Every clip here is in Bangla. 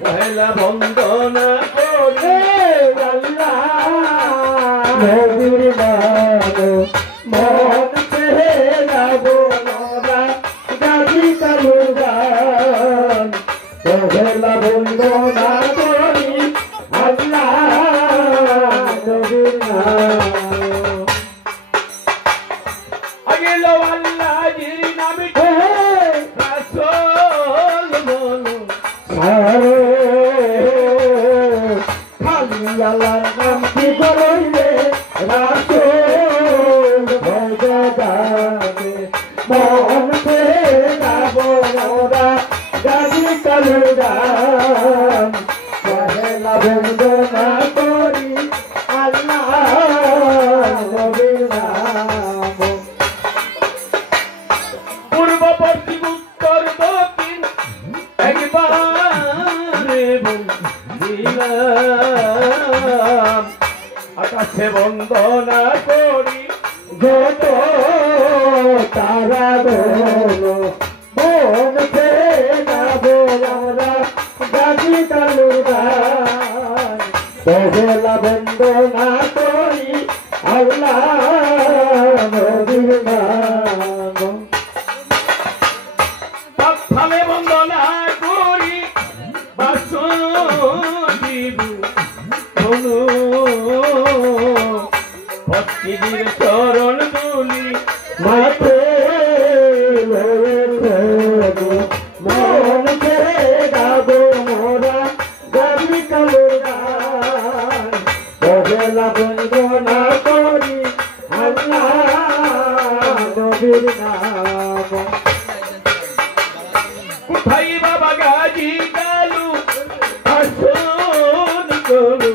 পহেলা বন্দনা করে নবীর নাম মন ছেড়ে যাব মোরা গাজি কালুর গান পহেলা বন্দনা করি আল্লাহ নবীর নাম আগেল আল্লাহ জির নামে রাসূল বলো সারে খালি আল্লাহর নাম কি করইলে রাসূল ভজদাবে মন ছেড়ে যাব মোরা গাজি কালুর গান পহেলা বন্দনা করি আল্লাহ নবীর নাম পূর্ববর্তী উত্তর দক্ষিণ একবার দিলাম আকাশে বন্দনা করি যত তারা বলো মন ছেড়ে যাব আমরা গাজি কালুর গান পহেলা বন্দনা করি আল্লাহ নবীর নাম প্রথমে বন্দনা করি বাসুদেব বলো ভক্তির চরণ দুলি মাতে মন ছেড়ে যাব মোরা গাজি কালুর গান পহেলা বন্দনা করি আল্লাহ নবীর নাম কোথায় বাবা গাজি কালু আসন করু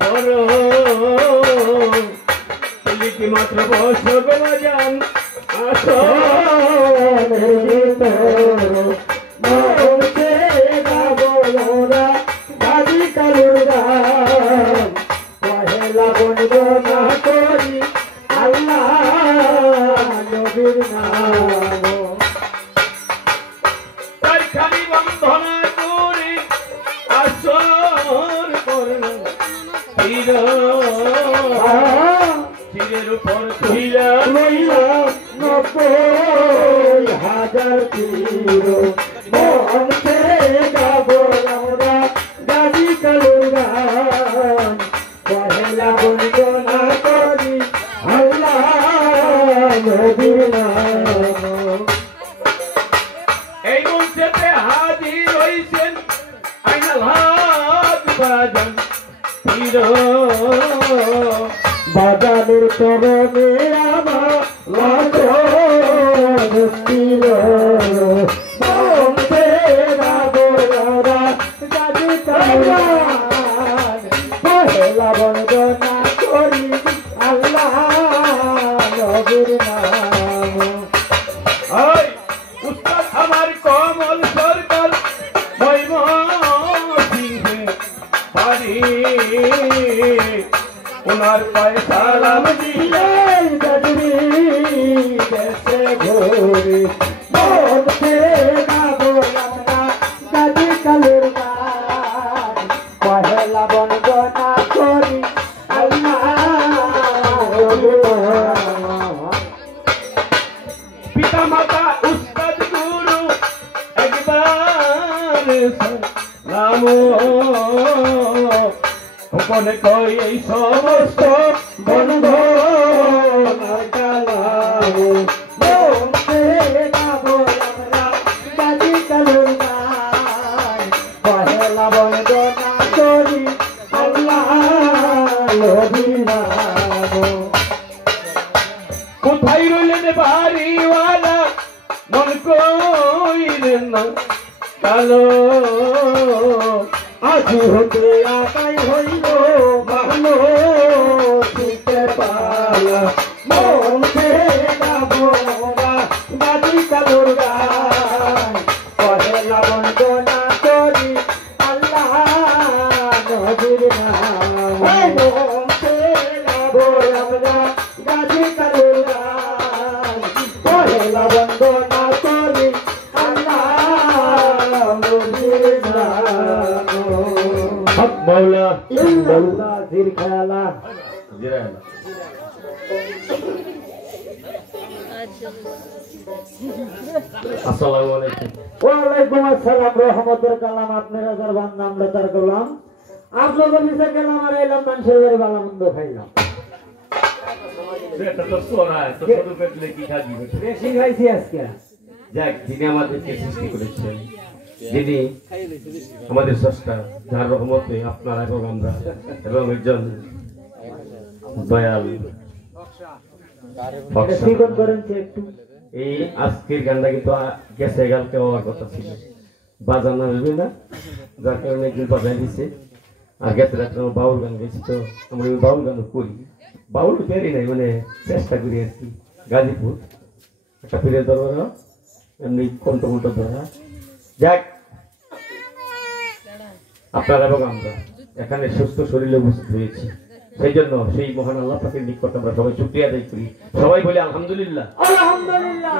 বড় কি মাত্র বসব বাজান আসন মন ছেড়ে যাব মোরা গাজি কালুর গান পহেলা বন্দনা করি আল্লাহ নবীর নাম তার খালি বন্ধনা করে আসর করলাম চিরের উপর তুইলা লইলাম 90,000 কিলো মন ছেড়ে যাব আমরা গাজি কালুর গান পহেলা বন্দনা করি আল্লাহ নবীর নাম এই মঞ্চেতে হাজির হইছেন আইনাল হাত বাজান পীর বাজানের চরণে আমার লাগন ছিল মন ছেড়ে যাব আমরা গাজি কালুর গান পহেলা বন্দনা করি আল্লাহ নবীর নাম ওই উস্তাদ আমার কমল সরকার ময়মনসিংহে বাড়ি ওনার পায়ে সালাম দিলে গজরি দেশে ঘোরে মন ছেড়ে যাব আমরা গাজি কালুর গান পহেলা বন্দনা করি আল্লাহ নবীর নাম পিতা মাতা উস্তাদ গুরু একবার সালাম গোপনে কই এই সমস্ত বন্ধনার কালাম মন ছেড়ে যাব আমরা গাজি কালুর গান পহেলা বন্দনা করি আল্লাহ নবীর নাম কোথায় রইলেন বাড়িওয়ালা মন কইলেন না কালো আজ হতে আকাই হইল ভালো ছুটে পালা মন ছেড়ে যাব আমরা গাজি কালুর গান পহেলা বন্দনা করি আল্লাহ নবীর নাম মন ছেড়ে যাব আমরা গাজি কালুর গান পহেলা বন্দনা করি আল্লাহ ভালো জানো হক মাওলা ইল্লাল্লাহ জির খেলা জিরায়না আসসালামু আলাইকুম ওয়ালাইকুম আসসালাম রহমতুল কালাম আপনার হাজার বান্দা আমরা তার গোলাম আপনাদের নিচে গেলাম আর এলাম মানুষের বাড়ি ভালো মন্দ খাইলাম এটা তো সোনা তো ছোট পেটলে কি খাবি বেশি খাইছি আজকে যাক যিনি আমাদেরকে সৃষ্টি করেছেন যিনি আমাদের স্রষ্টা যার রহমতে আপনারা এবং আমরা এবং একজন দয়াল সিকন করেন একটু এই আজকের গানটা কিন্তু গেছে গালকে হওয়ার কথা ছিল বাজানো হবে না যার কারণে একদিন বাজাই দিছে আর গেছে রাত্রে আমার বাউল গান গেছি তো আমরা ওই বাউল গানও করি বাউল পেরি নাই মানে চেষ্টা করি আর কি গাজীপুর একটা ফিরে ধরো এমনি কণ্ঠ ধরা যাক আপনারা এবং আমরা এখানে সুস্থ শরীরে উপস্থিত হয়েছি সেই জন্য সেই মহান আল্লাহ পাকের নিকট আমরা সবাই শুকরিয়া আদায় করি সবাই বলে আলহামদুলিল্লাহ আলহামদুলিল্লাহ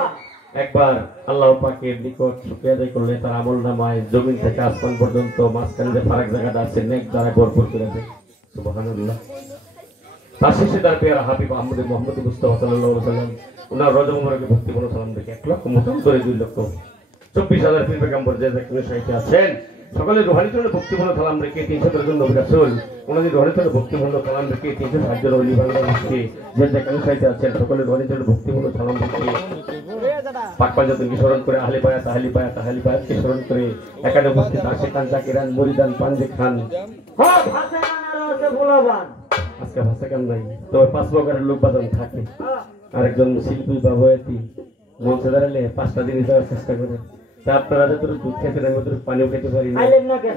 একবার আল্লাহ পাকের নিকট শুকরিয়া আদায় করলে তার আমল নামায় জমিন থেকে আসমান পর্যন্ত মাঝখানে যে ফারাক জায়গাটা আছে নেক দ্বারা ভরপুর করে দেয় সুবহানাল্লাহ তার শেষে তার পেয়ারা হাবিব আহমদ মোহাম্মদ মুস্তাফা সাল্লাল্লাহু আলাইহি ওয়াসাল্লাম ওনার রজব মুবারকে ভক্তিপূর্ণ সালাম দেখে 1 লক্ষ মোটাম করে 2 লক্ষ 24,000 পীর পেগম্বর যে যেখানে সাহিত্য আছেন সকলে রোহানি জন্য ভক্তিপূর্ণ সালাম রেখে 300 জন নবী রাসূল ওনাদের রোহানি জন্য ভক্তিপূর্ণ সালাম রেখে 360 জন ওলি বাংলাদেশকে যে যেখানে সাহিত্য আছেন সকলে রোহানি জন্য ভক্তিপূর্ণ সালাম রেখে পাক পাঞ্জাতনকে স্মরণ করে আহলে বায়াতকে স্মরণ করে এখানে উপস্থিত আশিকান জাকিরান মুরিদান পাঞ্জে খান হ্যাঁ ভাষা গানের আছে ভোলাবান আজকে ভাষা গান নাই তবে 5 প্রকারের লোক বাজান থাকে আরেকজন শিল্পী বা বয়াতি মঞ্চে দাঁড়ালে 5টা দিন যাওয়ার চেষ্টা করে তা আপনারা যত দুধ খেতে না তত পানিও খেতে পারি না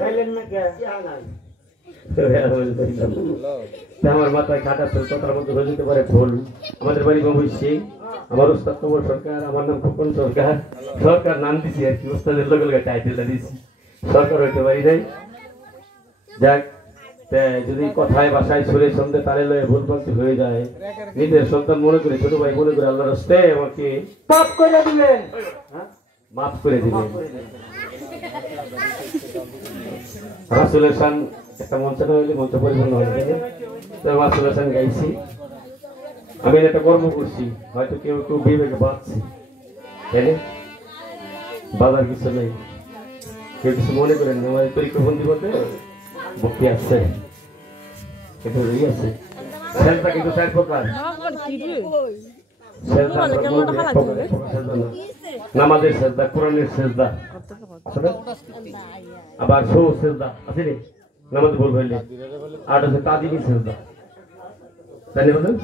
খাইলেন না কে আমার মাথায় কাটা ছিল কথার মধ্যে হয়ে যেতে পারে ভুল আমাদের বাড়ি বসছি আমার উস্তাদ কবর সরকার আমার নাম খোকন সরকার সরকার নাম দিছি আর কি উস্তাদের লোকের টাইটেলটা দিছি সরকার হইতে পারি নাই যাক যদি কথায় বাসায় সুরে সন্ধ্যে তালে লয়ে ভুল ভ্রান্তি হয়ে যায় নিজের সন্তান মনে করে ছোট ভাই মনে করে আল্লাহর রাস্তে আমাকে পাপ করে দিবেন মাফ করে দিবেন রাসূলের শান একটা মঞ্চ না হইলে মঞ্চ পরিপূর্ণ হয়ে যাবে তো রাসূলের শান গাইছি আমি একটা কর্ম করছি হয়তো কেউ কেউ বিবেকে বাঁচছি তাই না বাজার কিছু নেই কেউ কিছু মনে করেন না আমাদের পরীক্ষাবন্দি বলতে ভক্তি আসছে কিন্তু এই আছে সেলটা কিন্তু 4 প্রকার নামাজের সেজদা কোরআনের সেজদা আবার সৌ সেজদা আছে রে নামাজ ভুল হইলে আর হচ্ছে তাজিমি সেজদা তাই না বলেন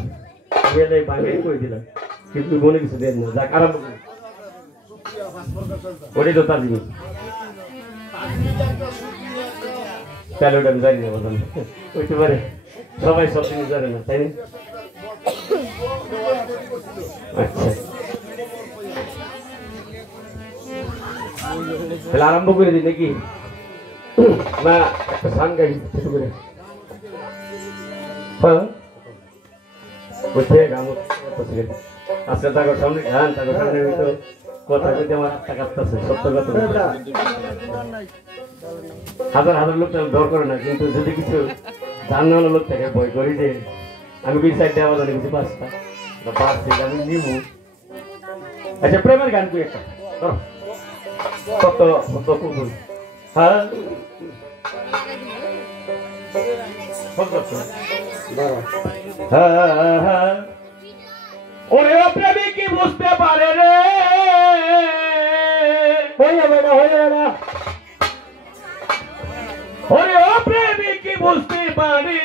গেলে বাঙালি করে দিলাম কিন্তু মনে কিছু দেন না যাক আরম্ভ করি ওটাই তো তাজিমি তাহলে ওটা আমি জানি না বলেন হইতে পারে সবাই সব জিনিস জানে না তাই না আচ্ছা তাহলে আরম্ভ করে দিই নাকি না একটা গান গাই ছোট করে আজকে তার সামনে গান তার সামনে হয়তো কথা কইতে আমার আত্মা কাঁপতেছে সত্য কথা হাজার হাজার লোক ডর করে না কিন্তু যদি কিছু জানানো লোক থাকে ভয় করি যে আমি দুই সাইড দেওয়া জানি কিছু 5টা বা 5 থেকে আমি নিব আচ্ছা প্রেমের গান কই একটা কত কত কুকুর হ্যাঁ ওরে প্রেমী কি বুঝতে পারে রে ওরে প্রেমী কি বুঝতে পারে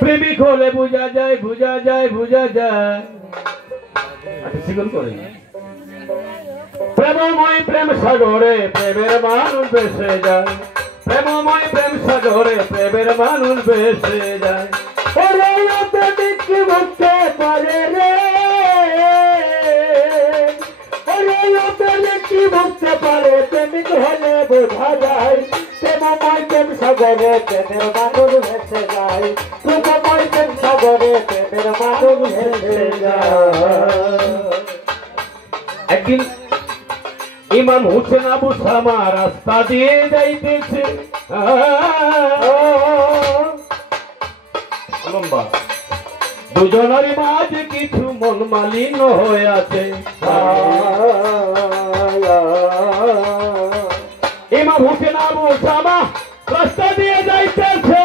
প্রেমিক হলে বুঝা যায় আচ্ছা শিকল করে প্রেমময় প্রেম সাগরে প্রেমের মানুষ ভেসে যায় প্রেমময় প্রেম সাগরে প্রেমের মানুষ ভেসে যায় ওরে প্রেমিক কি বুঝতে পারে রে ওরে প্রেমিক কি বুঝতে পারে প্রেমিক হলে বোঝা যায় প্রেমময় প্রেম সাগরে প্রেমের মানুষ ভেসে যায় প্রেমময় প্রেম সাগরে প্রেমের মানুষ ভেসে যায় একদিন ইমাম হোসেন আবু সামা রাস্তা দিয়ে যাইতেছে লম্বা দুজনের মাঝে কিছু মন মালিন্য হয়ে আছে ইমাম হোসেন আবু সামা রাস্তা দিয়ে যাইতেছে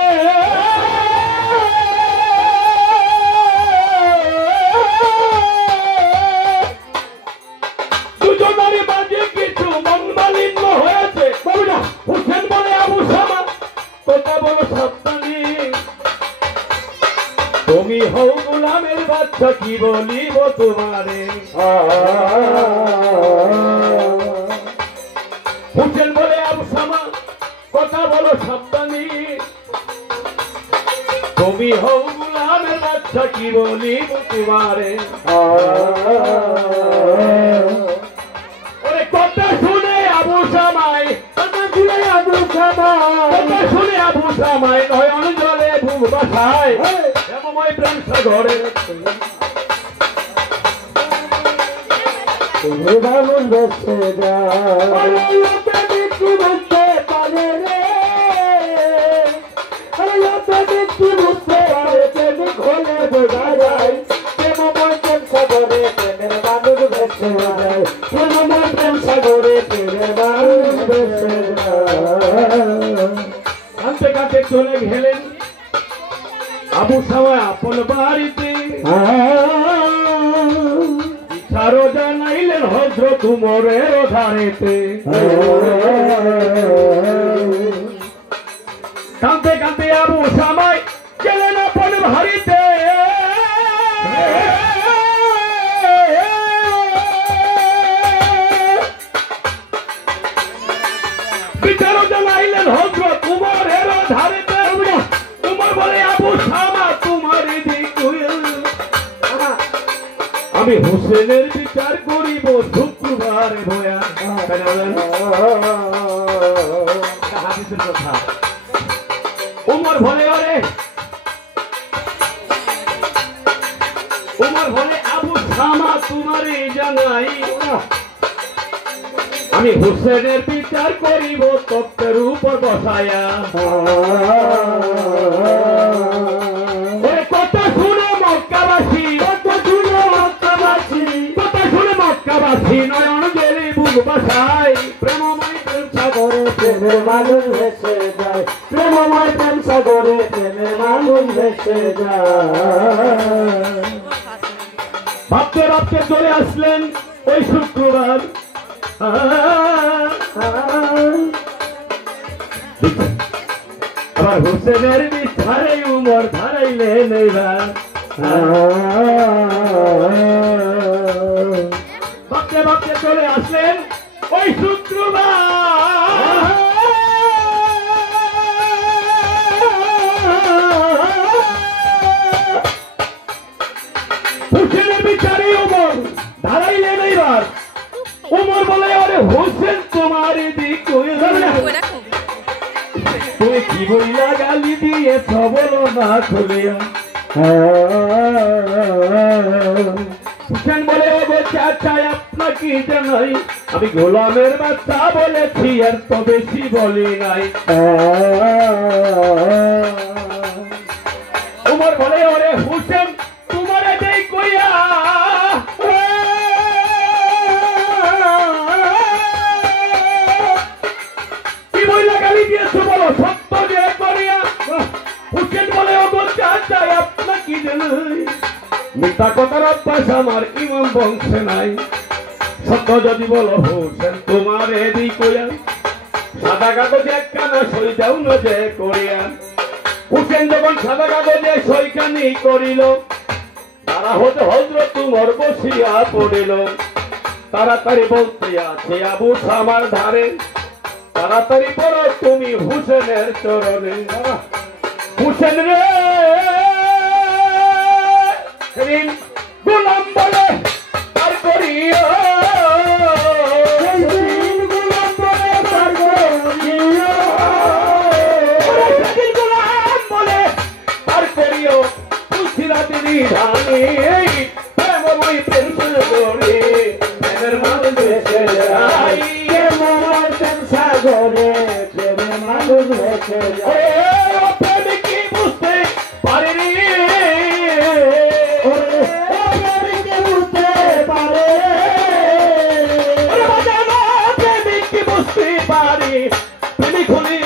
দুজনের মাঝে কিছু মন মালিন্য হয়েছে হোসেন বলে আবু সামা কথা বলো সাবধানে তুমি হও গোলামের বাচ্চা কি বলিব তোমারে হোসেন বলে আবু সামা কথা বলো সাবধানে তুমি হও গোলামের বাচ্চা কি বলিব তোমারে ওরে কথা শুনে আবু সামাই কথা শুনে আবু সামাই নয়ন জলে বুক বাসায় এমনই প্রেম সাগরে তুমি বাবুল বসে বুঝতে পারে রে বুঝতে পারে প্রেমিক হলে বোঝা যায় প্রেমময় প্রেম সাগরে প্রেমের মানুষ ভেসে যায় প্রেমময় প্রেম সাগরে প্রেমের মানুষ ভেসে যায় কাঁদতে কাঁদতে চলে গেলেন আবু সামা আপন বাড়িতে ইশারো জানাইলেন হযরত উমরের ধারেতে কাঁদতে কাঁদতে আবু সামাই গেলেন আপন বাড়িতে ইশারো জানাইলেন হযরত উমরের ধারেতে উমর বলে আবু সামা তোমার আমি হোসেনের বিচার করিব শুক্রবার ভয়া উমর বলে ওরে উমর বলে আবু সামা তোমারে জানাই আমি হোসেনের বিচার করিব তত্ত্বের উপর বসায়া কথা শুনে মক্কাবাসী মক্কাবাসী নয়ন জেলে বুক বাসায় প্রেমময় প্রেম সাগরে প্রেমের মানুষ ভেসে যায় প্রেমময় প্রেম সাগরে প্রেমের মানুষ ভেসে যায় ভাবতে ভাবতে চলে আসলেন ওই শুক্রবার আবার হোসেনের বিচারে উমর ধারাইলেন এবার ভাবতে ভাবতে চলে আসলেন ওই শুক্রবার হোসেনের বিচারে উমর ধারাইলেন এবার উমর বলে আরে হোসেন তোমার দিক তুমি কি বইলা গালি দিয়ে বলো না খুলিয়া হোসেন বলে ওগো চাচা আপনাকে জানাই আমি গোলামের বাচ্চা বলেছি আর তো বেশি বলি নাই উমর বলে ওরে হোসেন তোমার এটাই কইয়া কি বইলা গালি দিয়েছো বলো সত্য যে করিয়া হোসেন বলে ওগো চাচা আপনাকে জানাই মিথ্যা কথার অভ্যাস আমার ইমাম বংশে নাই সত্য যদি বলো হোসেন তোমার এদিক কইয়া সাদা কাগজে একখানা সই দাও না যে করিয়া হোসেন যখন সাদা কাগজে সইখানি করিল তারা হতে হযরত উমর বসিয়া পড়িল তাড়াতাড়ি বলতে আছে আবু সামার ধারে তাড়াতাড়ি পড়ো তুমি হোসেনের চরণে হোসেন রে গোলাম বলে তার করিও গোলাম বলে তার করিও গোলাম বলে তার করিও তুলসিরা তিনি ধানে প্রেমময় প্রেম করে প্রেমের মানুষ ভেসে যায় ভেসে যায় প্রেমিক কি বুঝতে পারেনি প্রেমিক বুঝতে পারে প্রেমিক কি বুঝতে পারি প্রেমিক হলে